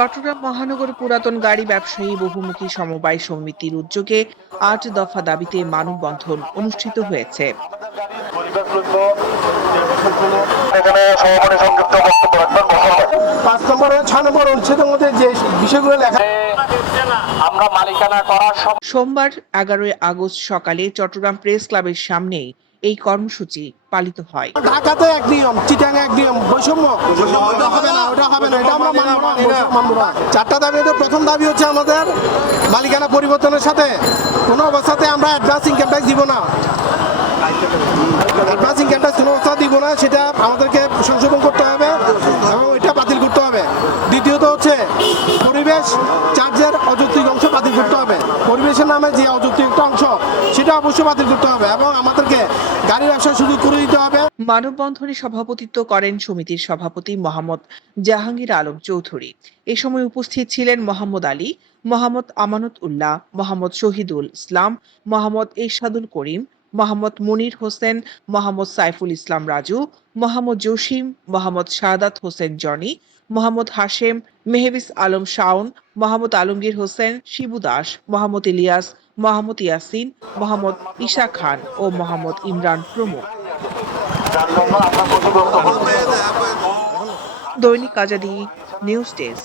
চট্টগ্রাম মহানগর পুরাতন গাড়ি ব্যবসায়ী বহুমুখী সমবায় সমিতির উদ্যোগে ৮ দফা দাবিতে মানববন্ধন অনুষ্ঠিত হয়েছে। পাঁচ নম্বর ও ৬ নম্বর অনুচ্ছেদের মধ্যে যে বিষয়গুলো লেখা আমরা মালিকানা করার সোমবার ১১ আগস্ট সকালে চট্টগ্রাম প্রেস ক্লাবের সামনেই এই কর্মসূচি পালিত হয়। ঢাকাতে এক নিয়ম, চিটাঙে এক নিয়ম, বৈষম্য ওটা হবে না, এটা আমরা মানব না। 4টা দাবি। প্রথম দাবি হচ্ছে আমাদের মালিকানা পরিবর্তনের সাথে কোনো অবস্থাতে আমরা অ্যাডভান্স ইনকাম ট্যাক্স দিব না। অ্যাডভান্স ইনকাম ট্যাক্স কোনো অবস্থা দিব না, সেটা আমাদেরকে সংশোধন করতে হবে এবং এটা বাতিল করতে হবে। দ্বিতীয়ত হচ্ছে পরিবেশ চার্জের অযৌক্তিক অংশ বাতিল করতে হবে। পরিবেশের নামে যে অযৌক্তিক একটা অংশ সেটা অবশ্যই বাতিল করতে হবে এবং আমাদেরকে গাড়ি ব্যবসার সুযোগ করে দিতে হবে। মানববন্ধনে সভাপতিত্ব করেন সমিতির সভাপতি মোহাম্মদ জাহাঙ্গীর আলম চৌধুরী। এ সময় উপস্থিত ছিলেন মোহাম্মদ আলী, মোহাম্মদ আমানত উল্লাহ, মোহাম্মদ শহীদুল ইসলাম, মোহাম্মদ এরশাদুল করিম, মোহাম্মদ মুনির হোসেন, মোহাম্মদ সাইফুল ইসলাম রাজু, মোহাম্মদ জসিম, মোহাম্মদ শাহাদাত হোসেন জনি, মোহাম্মদ হাশেম, মেহবিস আলম শাওন, মোহাম্মদ আলমগীর হোসেন, শিবু দাস, মোহাম্মদ ইলিয়াস, মোহাম্মদ ইয়াসিন, মোহাম্মদ ঈশা খান ও মোহাম্মদ ইমরান প্রমুখ। দৈনিক আজাদী নিউজ ডেস্ক।